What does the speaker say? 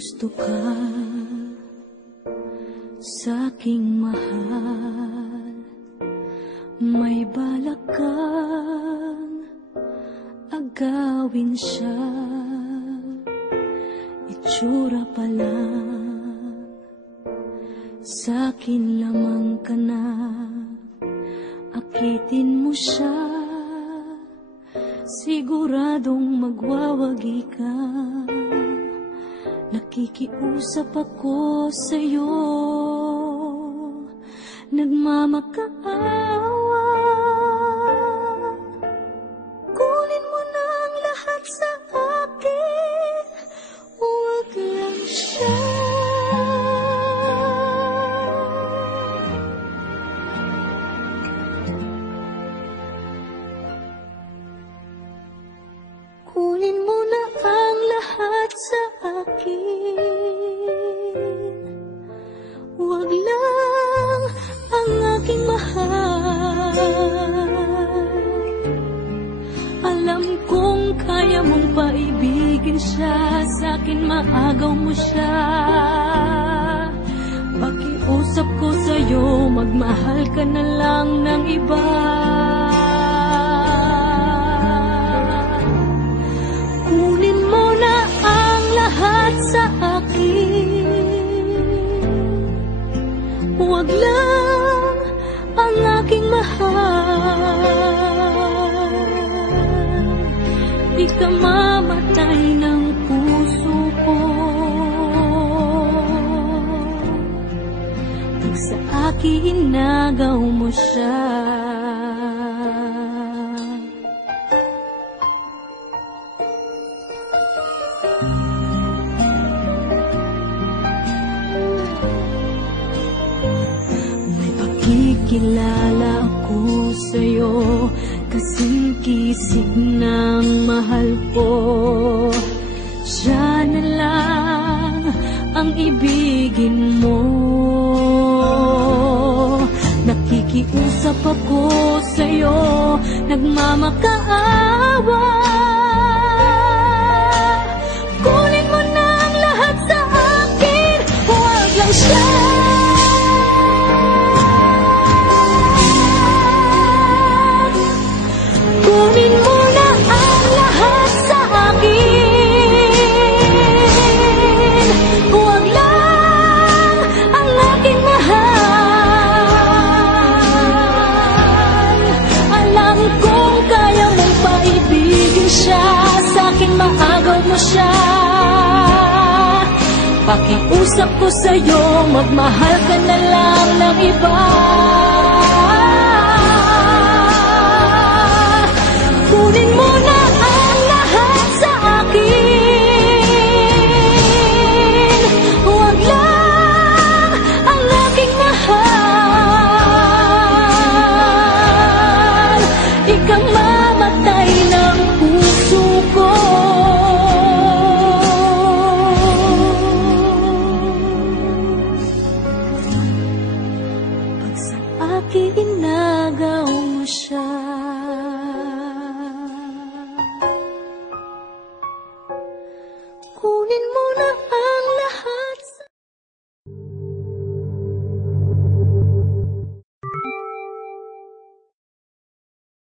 gusto ka sa'king mahal, may balak kang agawin siya. Itsura pa lang, sa'kin lamang ka na, akitin mo siya, siguradong magwawagi ka. Nakikiusap ako sa'yo, nagmamakaawa. Kunin mo na ang lahat sa akin, huwag lang siya. Kunin mo na ang lahat sa akin, huwag lang ang aking mahal. Alam kong kaya mong paibigin siya, sa'kin maagaw mo siya. Pakiusap ko sa'yo, magmahal ka na lang ng iba. Kunin mo na ang lahat sa akin, huwag lang ang aking mahal. Di ka mamatay ng puso ko pag sa akin inagaw mo siya. Kilala ako sa'yo, kasing-kisig ng mahal ko. Siya na lang ang ibigin mo. Nakikiusap ako sa'yo, nagmamakaawa. Kunin mo na ang lahat sa akin, huwag lang siya. Kunin mo na ang lahat sa akin, huwag lang ang aking mahal. Alam kong kaya mong paibigin siya, sa'kin maagaw mo siya. Pakiusap ko sa'yo, magmahal ka na lang ng iba. Kunin mo na ang lahat sa akin, huwag lang ang aking mahal. Ikang mamatay ng puso ko pag sa akin inagaw mo siya.